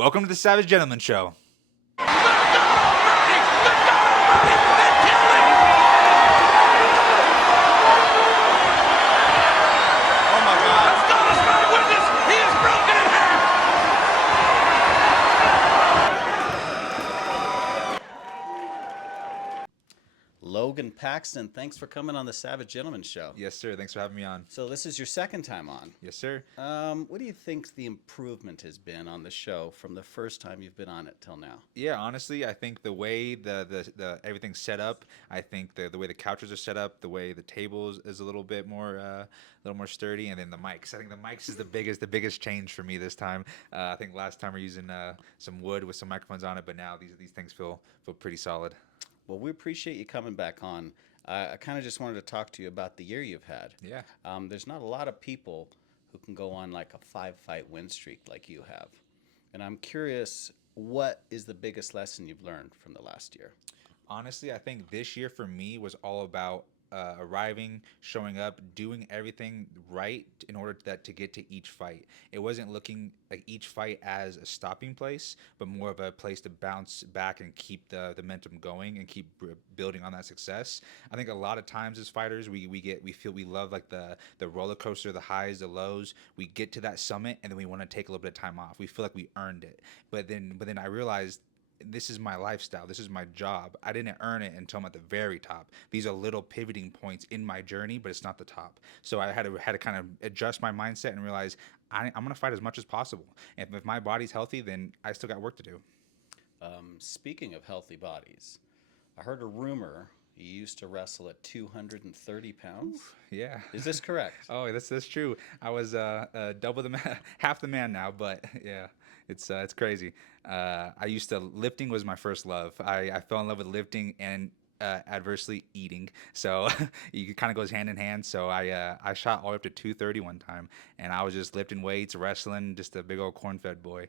Welcome to the Savage Gentleman Show. Oh my God. Logan Paxton, thanks for coming on the Savage Gentleman Show. Yes, sir. Thanks for having me on. So this is your second time on. Yes, sir. What do you think the improvement has been on the show from the first time you've been on it till now? Yeah, honestly, I think the way the everything's set up, I think the way the couches are set up, the way the tables is a little more sturdy, and then the mics. I think the mics is the biggest change for me this time. I think last time we're using some wood with some microphones on it, but now these things feel pretty solid. Well, we appreciate you coming back on. I kind of just wanted to talk to you about the year you've had. Yeah. There's not a lot of people who can go on like a 5-fight win streak like you have. And I'm curious, what is the biggest lesson you've learned from the last year? Honestly, I think this year for me was all about arriving, showing up, doing everything right in order to get to each fight. It wasn't looking like each fight as a stopping place, but more of a place to bounce back and keep the momentum going and keep building on that success. I think a lot of times as fighters, we feel we love like the roller coaster, the highs, the lows. We get to that summit and then we want to take a little bit of time off. We feel like we earned it, but then I realized this is my lifestyle. This is my job. I didn't earn it until I'm at the very top. These are little pivoting points in my journey, but it's not the top. So I had to kind of adjust my mindset and realize I'm going to fight as much as possible. And if my body's healthy, then I still got work to do. Speaking of healthy bodies, I heard a rumor you used to wrestle at 230 pounds. Yeah. Is this correct? Oh, that's true. I was double the man, half the man now, but yeah, it's crazy. I used to lifting was my first love. I fell in love with lifting and adversely eating, so it kind of goes hand in hand. So I shot all the way up to 230 one time, and I was just lifting weights, wrestling, just a big old corn-fed boy.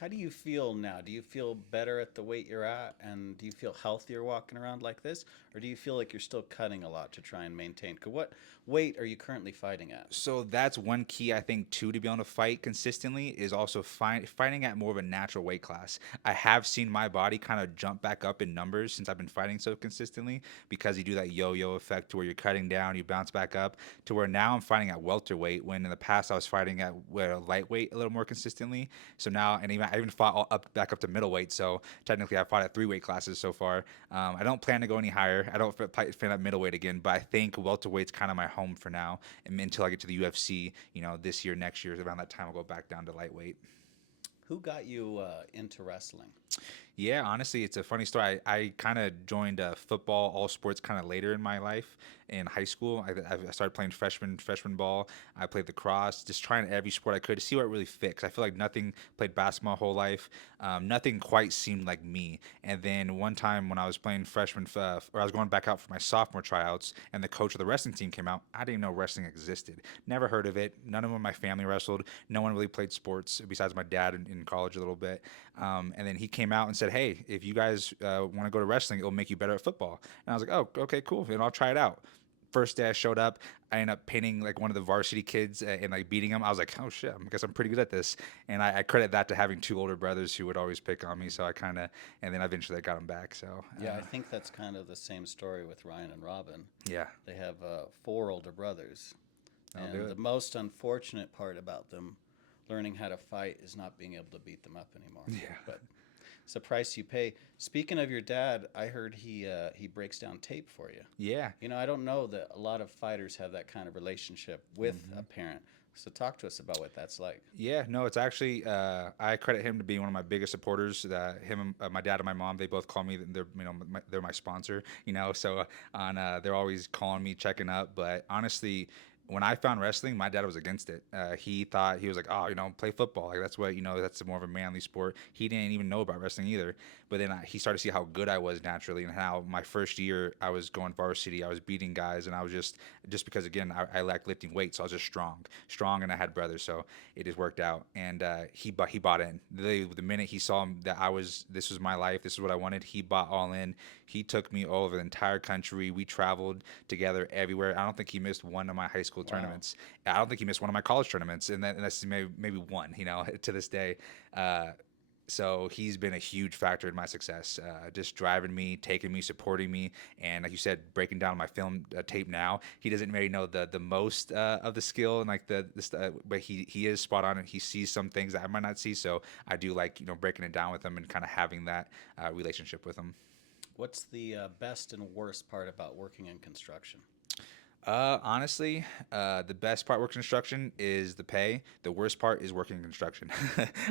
How do you feel now? Do you feel better at the weight you're at? And do you feel healthier walking around like this? Or do you feel like you're still cutting a lot to try and maintain? 'Cause what weight are you currently fighting at? So that's one key I think too to be able to fight consistently is also fighting at more of a natural weight class. I have seen my body kind of jump back up in numbers since I've been fighting so consistently because you do that yo-yo effect to where you're cutting down, you bounce back up to where now I'm fighting at welterweight when in the past I was fighting at lightweight a little more consistently. So now and even I even fought back up to middleweight. So technically I fought at 3 weight classes so far. I don't plan to go any higher. I don't fight at middleweight again, but I think welterweight's kind of my home for now and until I get to the UFC, this year, next year, around that time, I'll go back down to lightweight. Who got you into wrestling? Yeah, honestly, it's a funny story. I kind of joined football, all sports, kind of later in my life. In high school, I started playing freshman ball. I played lacrosse, just trying every sport I could to see what really fit. 'Cause I feel like nothing played basketball my whole life. Nothing quite seemed like me. And then one time when I was playing freshman, or I was going back out for my sophomore tryouts, and the coach of the wrestling team came out. I didn't know wrestling existed. Never heard of it. None of my family wrestled. No one really played sports besides my dad in college a little bit. And then he came out and said, "Hey, if you guys want to go to wrestling, it'll make you better at football." And I was like, "Oh, okay, cool. And I'll try it out." First day I showed up, I ended up painting like one of the varsity kids and like beating him. I was like, "Oh shit, I guess I'm pretty good at this." And I credit that to having 2 older brothers who would always pick on me. So and then eventually I got them back. So Yeah, I think that's kind of the same story with Ryan and Robin. yeah, They have 4 older brothers. I'll do And the it. most unfortunate part about them learning how to fight is not being able to beat them up anymore. Yeah. But it's a price you pay. Speaking of your dad, I heard he breaks down tape for you. Yeah. I don't know that a lot of fighters have that kind of relationship with a parent. So talk to us about what that's like. Yeah, no, it's actually I credit him to being one of my biggest supporters. Him, and my dad, and my mom, they both call me. They're my sponsor. So they're always calling me, checking up. But honestly, when I found wrestling, my dad was against it. He thought he was like, oh, play football. Like that's what that's more of a manly sport. He didn't even know about wrestling either. But then he started to see how good I was naturally, and how my first year I was going varsity. I was beating guys, and I was just because again I lacked lifting weight, so I was just strong, and I had brothers, so it just worked out. And he bought in. The minute he saw that this was my life, this is what I wanted, he bought all in. He took me all over the entire country. We traveled together everywhere. I don't think he missed one of my high school tournaments. I don't think he missed one of my college tournaments, and that's maybe one, to this day. So he's been a huge factor in my success, just driving me, taking me, supporting me, and like you said, breaking down my film tape. Now he doesn't maybe know the most of the skill and like but he is spot on, and he sees some things that I might not see. So I do like breaking it down with him and kind of having that relationship with him. What's the best and worst part about working in construction? Honestly, the best part working construction is the pay. The worst part is working construction.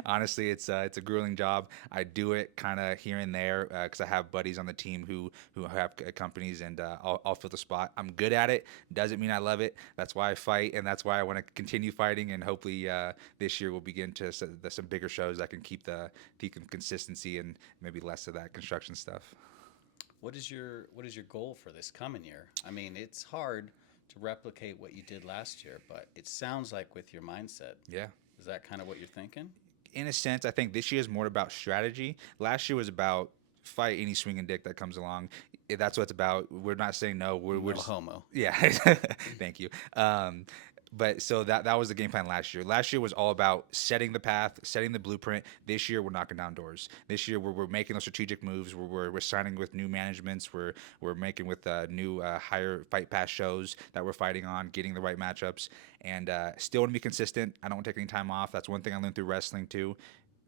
Honestly, it's a grueling job. I do it kind of here and there because I have buddies on the team who have companies, and I'll fill the spot. I'm good at it. Doesn't mean I love it. That's why I fight, and that's why I want to continue fighting. And hopefully, this year we'll begin to some bigger shows that can keep consistency and maybe less of that construction stuff. What is your goal for this coming year? I mean, it's hard to replicate what you did last year, but it sounds like with your mindset, Yeah. is that kind of what you're thinking? In a sense, I think this year is more about strategy. Last year was about fight any swinging dick that comes along. That's what it's about. We're not saying no. We're No just homo. yeah. Thank you. But so that was the game plan last year. Last year was all about setting the path, setting the blueprint. This year we're knocking down doors. This year we're making those strategic moves. We're signing with new managements. We're making with new higher fight pass shows that we're fighting on, getting the right matchups, and still want to be consistent. I don't want to take any time off. That's one thing I learned through wrestling too.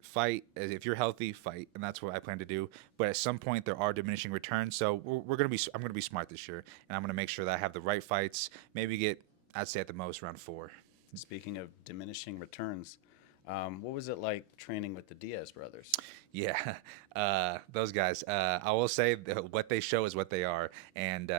Fight if you're healthy, fight, and that's what I plan to do. But at some point there are diminishing returns, so we're gonna be. I'm gonna be smart this year, and I'm gonna make sure that I have the right fights. Maybe get, I'd say at the most around four. Speaking of diminishing returns, what was it like training with the Diaz brothers? Yeah, those guys. I will say that what they show is what they are, and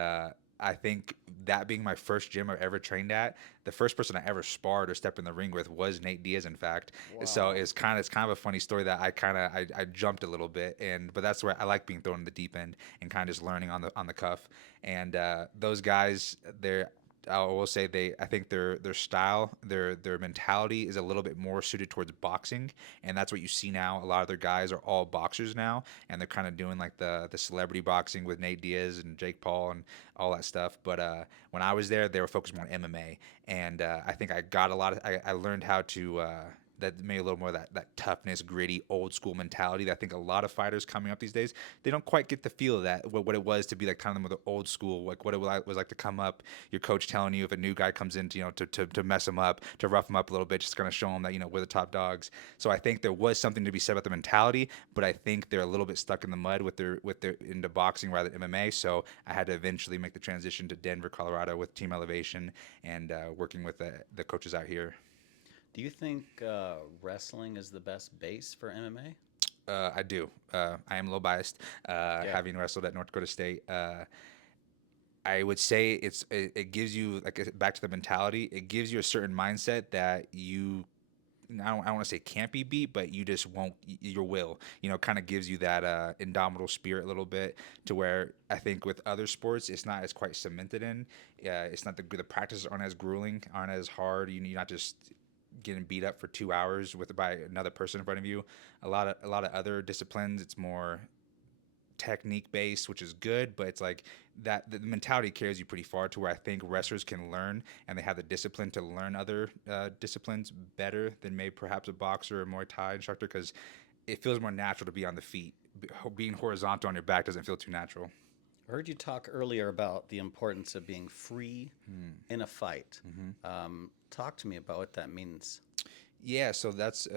I think that being my first gym I've ever trained at, the first person I ever sparred or stepped in the ring with was Nate Diaz. In fact, so Wow. it's kind of a funny story that I jumped a little bit, and but that's where I like being thrown in the deep end and kind of just learning on the cuff. And those guys, they're I will say I think their style, their mentality is a little bit more suited towards boxing, and that's what you see now. A lot of their guys are all boxers now, and they're kind of doing like the celebrity boxing with Nate Diaz and Jake Paul and all that stuff. But when I was there, they were focused more on MMA, and I think I got a lot of I learned how to. That made a little more of that toughness, gritty, old school mentality that I think a lot of fighters coming up these days, they don't quite get the feel of that, what it was to be like kind of the old school, like what it was like to come up, your coach telling you if a new guy comes in to, to mess him up, to rough him up a little bit, just going to show him that, we're the top dogs. So I think there was something to be said about the mentality, but I think they're a little bit stuck in the mud with their into boxing rather than MMA. So I had to eventually make the transition to Denver, Colorado with Team Elevation and working with the coaches out here. Do you think wrestling is the best base for MMA? I do. I am a little biased, Yeah. having wrestled at North Dakota State. I would say it gives you like back to the mentality. It gives you a certain mindset that I don't want to say can't be beat, but you just won't. Your will, kind of gives you that indomitable spirit a little bit. To where I think with other sports, it's not as quite cemented in. It's not the practices aren't as grueling, aren't as hard. You're not just getting beat up for 2 hours by another person in front of you. A lot of other disciplines, it's more technique based, which is good, but it's like that the mentality carries you pretty far to where I think wrestlers can learn and they have the discipline to learn other disciplines better than maybe perhaps a boxer or Muay Thai instructor because it feels more natural to be on the feet. Being horizontal on your back doesn't feel too natural. I heard you talk earlier about the importance of being free in a fight. Talk to me about what that means. Yeah, so that's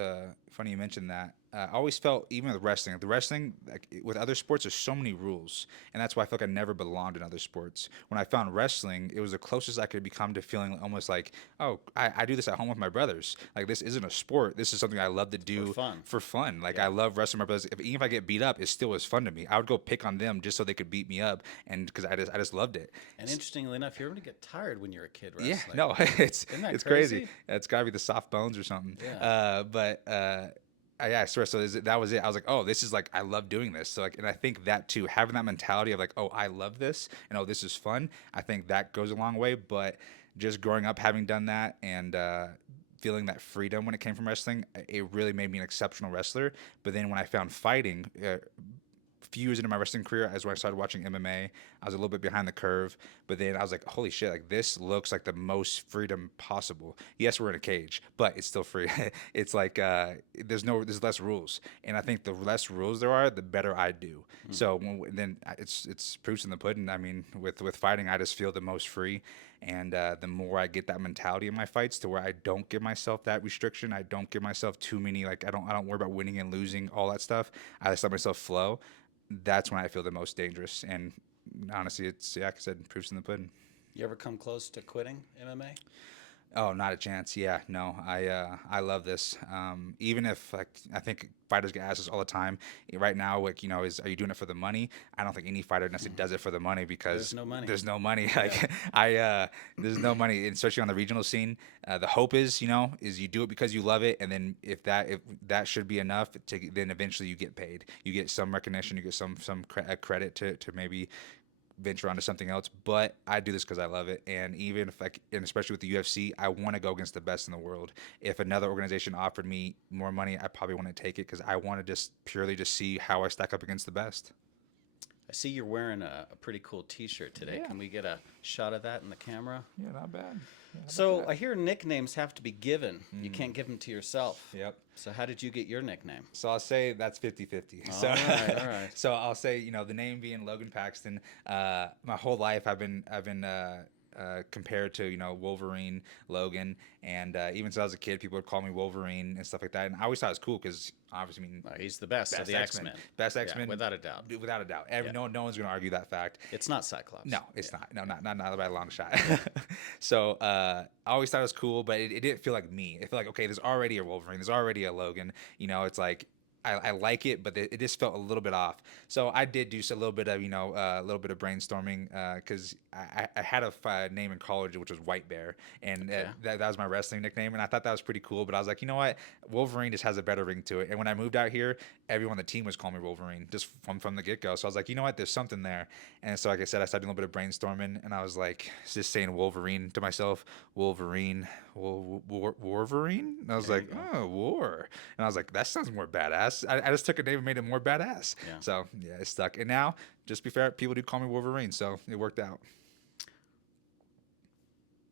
funny you mentioned that. I always felt, even with wrestling, like with other sports, there's so many rules, and that's why I feel like I never belonged in other sports. When I found wrestling, it was the closest I could become to feeling almost like, oh, I do this at home with my brothers. Like this isn't a sport. This is something I love to For do fun. for fun. Like I Yeah. love wrestling with my brothers. Even if I get beat up, it still was fun to me. I would go pick on them just so they could beat me up, and because I just loved it. And interestingly enough, you're going to get tired when you're a kid Yeah, wrestling. no, it's Isn't that it's crazy. crazy? It's got to be the soft bones or something. Yeah. But yeah, I swear. So that was it. I was like, oh, this is like I love doing this. So like, and I think that too, having that mentality of like, oh, I love this, and oh, this is fun. I think that goes a long way. But just growing up, having done that, and feeling that freedom when it came from wrestling, it really made me an exceptional wrestler. But then when I found fighting, few years into my wrestling career is when I started watching MMA. I was a little bit behind the curve, but then I was like, holy shit, like this looks like the most freedom possible. Yes, we're in a cage, but it's still free. It's like there's less rules, and I think the less rules there are, the better I do. Mm. So then it's proofs in the pudding. I mean, with fighting, I just feel the most free, and the more I get that mentality in my fights, to where I don't give myself that restriction, I don't give myself too many, like I don't worry about winning and losing, all that stuff. I just let myself flow. That's when I feel the most dangerous. And honestly, it's, yeah, like I said, proofs in the pudding. You ever come close to quitting MMA? Oh, not a chance. Yeah, no, I love this. Even if, like, I think fighters get asked this all the time. Right now, like, is, are you doing it for the money? I don't think any fighter necessarily does it for the money, There's because no money. there's no money. Yeah. Like there's no money, especially on the regional scene. The hope is, is you do it because you love it, and then if that should be enough, then eventually you get paid. You get some recognition. You get some credit to maybe venture onto something else. But I do this because I love it, and even if and especially with the UFC, I want to go against the best in the world. If another organization offered me more money, I probably want to take it, because I want to just purely just see how I stack up against the best. I see you're wearing a pretty cool T-shirt today. Yeah, Can we get a shot of that in the camera? yeah, not bad. Yeah, how about So I that? hear nicknames have to be given. You Mm, can't give them to yourself. yep. So how did you get your nickname? So I'll say that's 50-50. All So right, all right. so I'll say, the name being Logan Paxton. My whole life I've been compared to, Wolverine, Logan, and even since I was a kid, people would call me Wolverine and stuff like that. And I always thought it was cool, because obviously, I mean, He's the best of best the X Men, X-Men. best X Yeah, Men, without a doubt. without a doubt. Yeah. No one's gonna argue that fact. It's not Cyclops. No, it's Yeah. not. No, not by a long shot. Yeah. So I always thought it was cool, but it didn't feel like me. It felt like, okay, there's already a Wolverine, there's already a Logan. It's like I like it, but it just felt a little bit off. So I did do a little bit of a little bit of brainstorming, because I had a name in college, which was White Bear, and Okay. that was my wrestling nickname, and I thought that was pretty cool. But I was like, you know what, Wolverine just has a better ring to it. And when I moved out here, everyone on the team was calling me Wolverine just from the get go. So I was like, you know what, there's something there. And so, like I said, I started doing a little bit of brainstorming, and I was like, just saying Wolverine to myself, Wolverine, Warverine. And I was There you like, go. oh, war. And I was like, that sounds more badass. I just took a name and made it more badass. Yeah. So yeah, it stuck. And now, just be fair, people do call me Wolverine, so it worked out.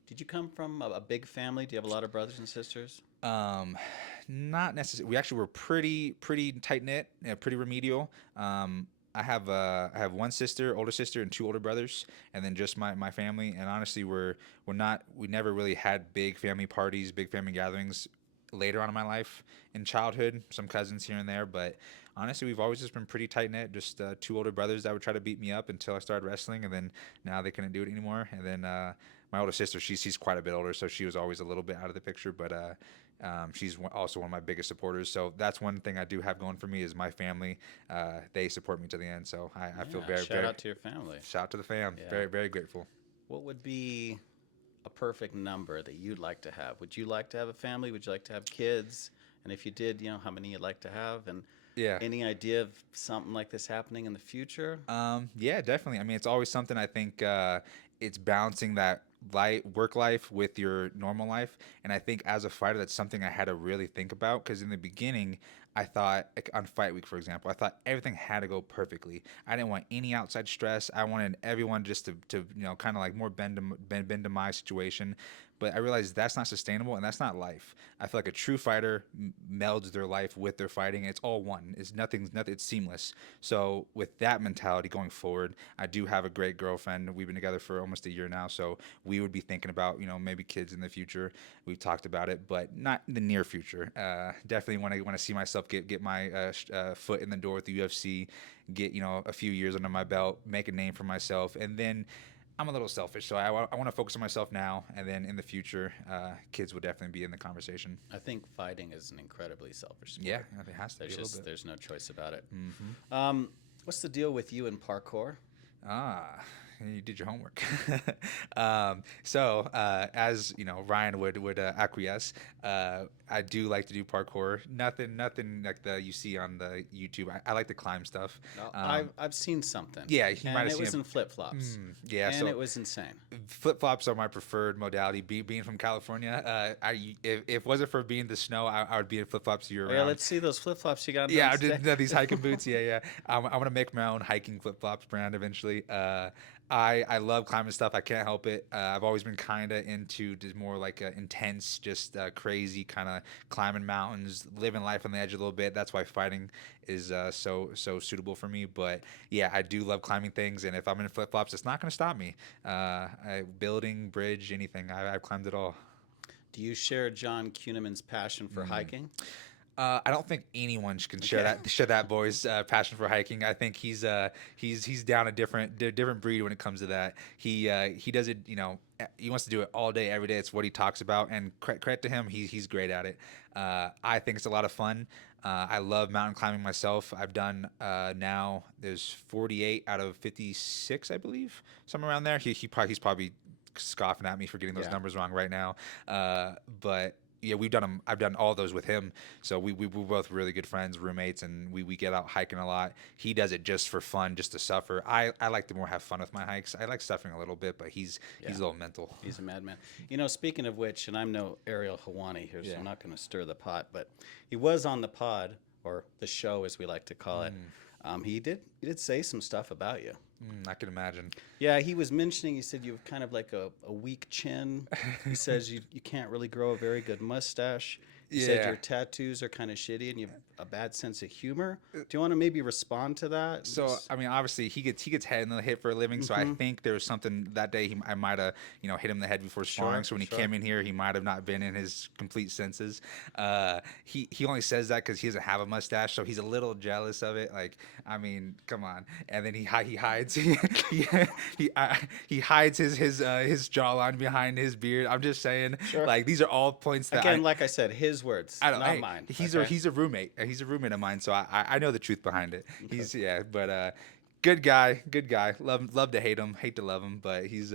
Did you come from a big family? Do you have a lot of brothers and sisters? Um, Not necessarily. We actually were pretty tight knit, pretty remedial. I have one sister, older sister, and two older brothers, and then just my family. And honestly, we never really had big family parties, big family gatherings. Later on in my life, in childhood, some cousins here and there, but honestly, we've always just been pretty tight knit. Just two older brothers that would try to beat me up until I started wrestling, and then now they couldn't do it anymore. And then my older sister, she's quite a bit older, so she was always a little bit out of the picture, but she's also one of my biggest supporters. So that's one thing I do have going for me, is my family. They support me to the end, so I feel Yeah, very, shout very, out to your family. shout out to the fam. Yeah. Very, very grateful. What would be a perfect number that you'd like to have? Would you like to have a family? Would you like to have kids? And if you did, how many you'd like to have? And Yeah. any idea of something like this happening in the future? Yeah, definitely. I mean, it's always something. I think it's balancing that work life with your normal life, and I think as a fighter, that's something I had to really think about, because in the beginning, I thought, like, on fight week, for example, I thought everything had to go perfectly. I didn't want any outside stress. I wanted everyone just to kind of like more bend to my situation. But I realized that's not sustainable, and that's not life. I feel like a true fighter melds their life with their fighting. It's all one. It's nothing. It's seamless. So with that mentality going forward, I do have a great girlfriend. We've been together for almost a year now, so we would be thinking about maybe kids in the future. We've talked about it, but not in the near future. Definitely want to see myself get my foot in the door with the UFC, get a few years under my belt, make a name for myself, and then I'm a little selfish, so I want to focus on myself now, and then in the future, kids will definitely be in the conversation. I think fighting is an incredibly selfish sport. Yeah, it has to be a There's little bit. there's no choice about it. Mm-hmm. What's the deal with you in parkour? Ah, you did your homework. So as Ryan would acquiesce, I do like to do parkour. Nothing like the you see on the YouTube. I like to climb stuff. No, Um, I've seen something, yeah, you might and have it seen was it. in flip flops, Yeah, and so it was insane. flip flops are my preferred modality. Being from California, if it wasn't for being the snow, I would be in flip flops year Oh yeah, round. let's see those flip flops you got on Yeah, I today. did these hiking boots. Yeah, yeah. I want to make my own hiking flip flops brand eventually. I love climbing stuff. I can't help it. I've always been kind of into just more like intense, just crazy kind of climbing mountains, living life on the edge a little bit. That's why fighting is so suitable for me. But yeah, I do love climbing things, and if I'm in flip flops, it's not going to stop me. Building, bridge, anything. I've climbed it all. Do you share John Kuhneman's passion for hiking? I don't think anyone can Okay. share that boy's passion for hiking. I think he's down a different breed when it comes to that. He does it. He wants to do it all day, every day. It's what he talks about, and credit to him, he's great at it. I think it's a lot of fun. I love mountain climbing myself. I've done now. There's 48 out of 56, I believe, somewhere around there. He's probably scoffing at me for getting those Yeah. numbers wrong right now. But yeah, we've done them. I've done all those with him. So we're both really good friends, roommates, and we get out hiking a lot. He does it just for fun, just to suffer. I like to more have fun with my hikes. I like suffering a little bit, but Yeah. he's a little mental. He's a madman. Speaking of which, and I'm no Ariel Hawani here, so Yeah. I'm not going to stir the pot, but he was on the pod, or the show as we like to call it. He did say some stuff about you. I can imagine. Yeah, he was mentioning, he said you have kind of like a weak chin. He says you can't really grow a very good mustache. He said Yeah. your tattoos are kind of shitty and you have a bad sense of humor. Do you want to maybe respond to that? So I mean, obviously he gets head in the hit for a living. So I think there was something that day I might have hit him in the head before sparring. Sure, So when he sure. came in here, he might have not been in his complete senses. He only says that because he doesn't have a mustache, so he's a little jealous of it. Like, I mean, come on. And then he hides he hides his jawline behind his beard. I'm just saying, Sure. like, these are all points that Again, like I said, his words, I don't. not Hey, mine. he's Okay? he's a roommate. He's a roommate of mine, so I know the truth behind it. He's yeah, but good guy, good guy. Love to hate him, hate to love him, but he's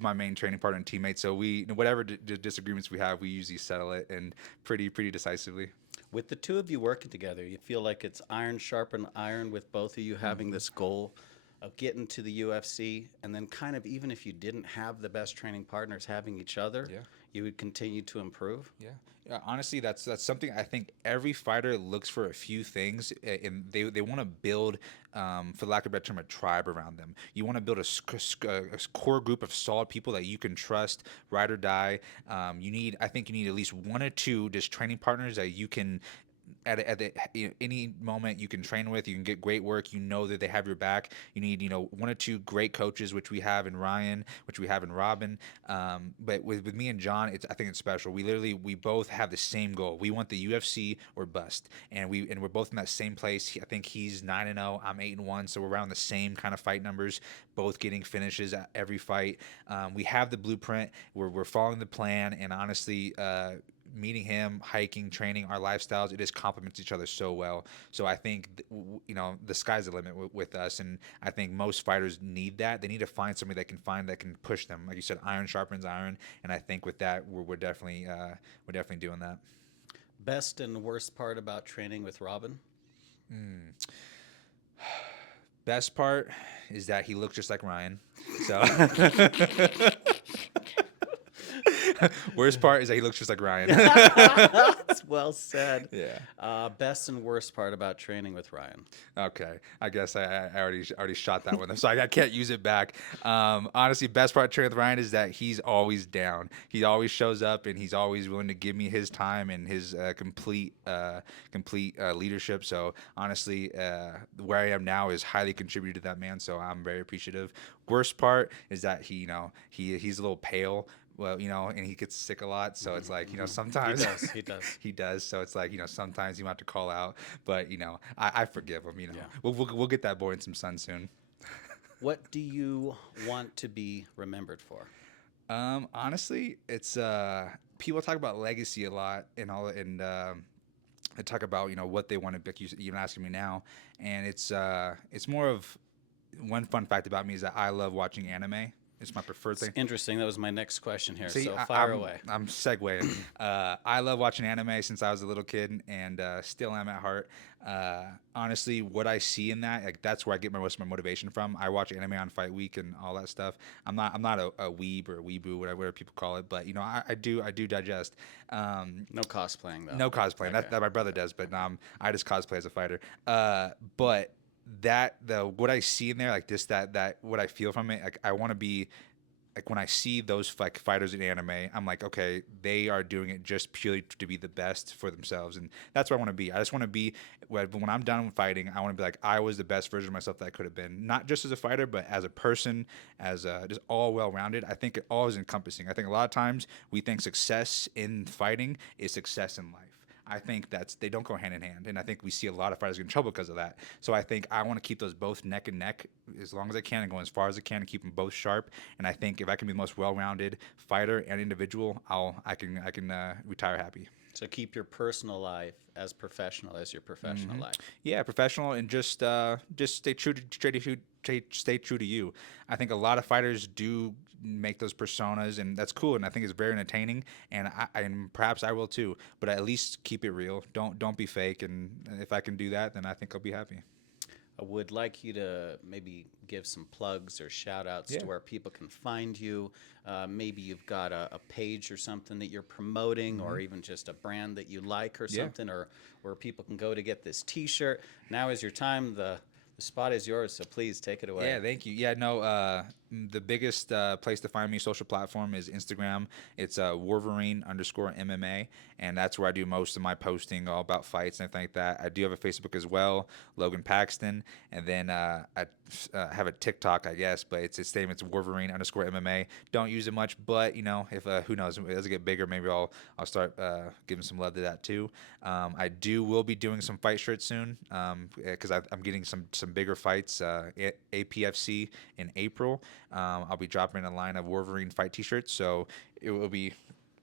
my main training partner and teammate. So we whatever disagreements we have, we usually settle it and pretty decisively. With the two of you working together, you feel like it's iron sharpened iron with both of you having this goal of getting to the UFC, and then kind of even if you didn't have the best training partners, having each other, Yeah. you would continue to improve. Yeah. Yeah, honestly, that's something I think every fighter looks for a few things, and they want to build, for lack of a better term, a tribe around them. You want to build a core group of solid people that you can trust, ride or die. I think you need at least one or two just training partners that you can any moment you can train with. You can get great work. You know that they have your back. You need one or two great coaches, which we have in Ryan, which we have in Robin. But with me and John, I think it's special. We both have the same goal. We want the UFC or bust, and we're both in that same place. I think he's 9-0. I'm 8-1, so we're around the same kind of fight numbers. Both getting finishes at every fight. We have the blueprint. We're following the plan, and honestly, meeting him, hiking, training, our lifestyles, it just complements each other so well. So I think the sky's the limit with us, and I think most fighters need that. They need to find somebody that can push them. Like you said, iron sharpens iron, and I think with that, we're definitely doing that. Best and worst part about training with Robin? Best part is that he looks just like Ryan. So worst part is that he looks just like Ryan. That's well said. Yeah. Best and worst part about training with Ryan? Okay, I guess I already shot that one, so I can't use it back. Honestly, best part of training with Ryan is that he's always down. He always shows up, and he's always willing to give me his time and his complete leadership. So honestly, where I am now is highly contributed to that man. So I'm very appreciative. Worst part is that he's a little pale. Well, and he gets sick a lot, so it's like sometimes He does. He does. he does. So it's like sometimes you might have to call out, but I forgive him. Yeah. We'll get that boy in some sun soon. What do you want to be remembered for? Honestly, it's people talk about legacy a lot and all, and they talk about what they want to be. You're asking me now, and it's more of one fun fact about me is that I love watching anime. It's my preferred It's thing. interesting. That was my next question here. See, So fire away. I'm segueing. I love watching anime since I was a little kid, and still am at heart. Honestly, what I see in that, like, that's where I get most of my motivation from. I watch anime on Fight Week and all that stuff. I'm not a weeb or a weeboo, whatever people call it, but I do digest. Um, No cosplaying though. no cosplaying. Okay. That my brother Okay. does, but Okay. I just cosplay as a fighter. But that the what I see in there, like this, that what I feel from it, like I want to be like when I see those like fighters in anime, I'm like, okay, they are doing it just purely to be the best for themselves, and that's what I want to be. I just want to be when I'm done fighting, I want to be like I was the best version of myself that I could have been, not just as a fighter, but as a person, as just all well rounded. I think it all is encompassing. I think a lot of times we think success in fighting is success in life. I think that's they don't go hand in hand, and I think we see a lot of fighters get in trouble because of that. So I think I want to keep those both neck and neck as long as I can and go as far as I can and keep them both sharp. And I think if I can be the most well-rounded fighter and individual, I can retire happy. So keep your personal life as professional as your professional life. Yeah, professional and just stay true to you. I think a lot of fighters do make those personas, and that's cool, and I think it's very entertaining, and perhaps I will too. But at least keep it real. Don't be fake, and if I can do that, then I think I'll be happy. I would like you to maybe give some plugs or shout outs Yeah. to where people can find you. Maybe you've got a page or something that you're promoting, or even just a brand that you like or Yeah. something, or where people can go to get this t shirt. Now is your time. The spot is yours, so please take it away. Yeah, thank you. Yeah, no, the biggest place to find me social platform is Instagram. It's Warverine underscore MMA, and that's where I do most of my posting all about fights and everything like that. I do have a Facebook as well, Logan Paxton, and then I have a TikTok, I guess, but it's its name. It's Warverine underscore MMA. Don't use it much, but if who knows, as it get bigger, maybe I'll start giving some love to that too. I will be doing some fight shirts soon because I'm getting some bigger fights. APFC in April. I'll be dropping a line of Wolverine fight T-shirts. So it will be.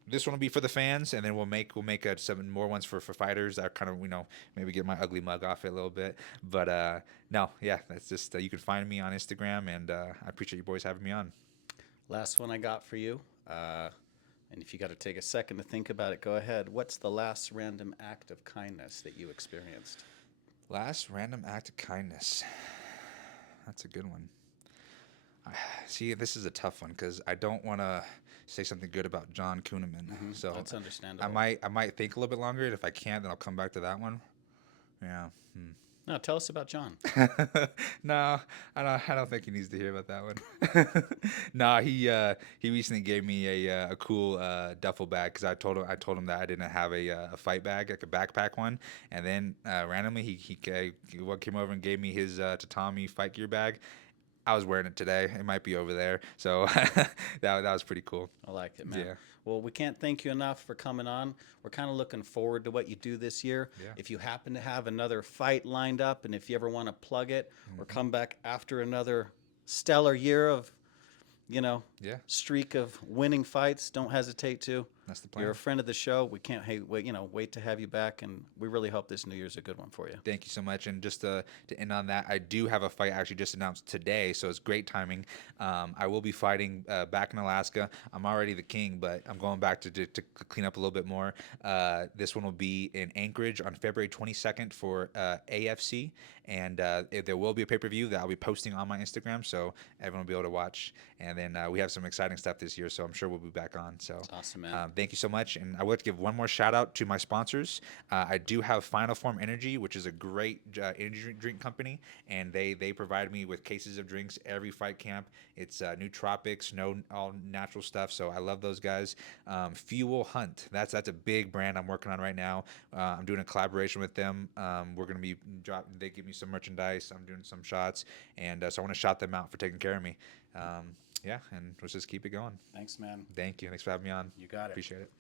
This one will be for the fans, and then we'll make some more ones for fighters. That kind of maybe get my ugly mug off it a little bit. But no, yeah, that's just you can find me on Instagram, and I appreciate you boys having me on. Last one I got for you. And if you got to take a second to think about it, go ahead. What's the last random act of kindness that you experienced? Last random act of kindness. That's a good one. See, this is a tough one because I don't want to say something good about John Kuhneman. So That's understandable. I might think a little bit longer, and if I can't, then I'll come back to that one. Yeah. No, tell us about John. No, I don't think he needs to hear about that one. No, he recently gave me a cool duffel bag because I told him that I didn't have a fight bag, like a backpack one, and then randomly he came over and gave me his tatami fight gear bag. I was wearing it today. It might be over there, so that was pretty cool. I like it, man. Yeah. Well, we can't thank you enough for coming on. We're kind of looking forward to what you do this year. Yeah. If you happen to have another fight lined up, and if you ever want to plug it or come back after another stellar year of, Yeah, streak of winning fights, don't hesitate to. that's the plan. You're a friend of the show. We can't wait to have you back, and we really hope this New Year's a good one for you. Thank you so much. And just to end on that, I do have a fight actually just announced today, so it's great timing. I will be fighting back in Alaska. I'm already the king, but I'm going back to clean up a little bit more. This one will be in Anchorage on February 22nd for AFC, and there will be a pay-per-view that I'll be posting on my Instagram, so everyone will be able to watch. And then we have some exciting stuff this year, so I'm sure we'll be back on. So Awesome, man. thank you so much. And I would like to give one more shout out to my sponsors. I do have Final Form Energy, which is a great energy drink company, and they provide me with cases of drinks every fight camp. It's nootropics, no all natural stuff. So I love those guys. Fuel Hunt, that's a big brand I'm working on right now. I'm doing a collaboration with them. We're gonna be dropping. They give me some merchandise. I'm doing some shots, and so I want to shout them out for taking care of me. Yeah, and let's just keep it going. Thanks, man. Thank you. Thanks for having me on. You got it. Appreciate it.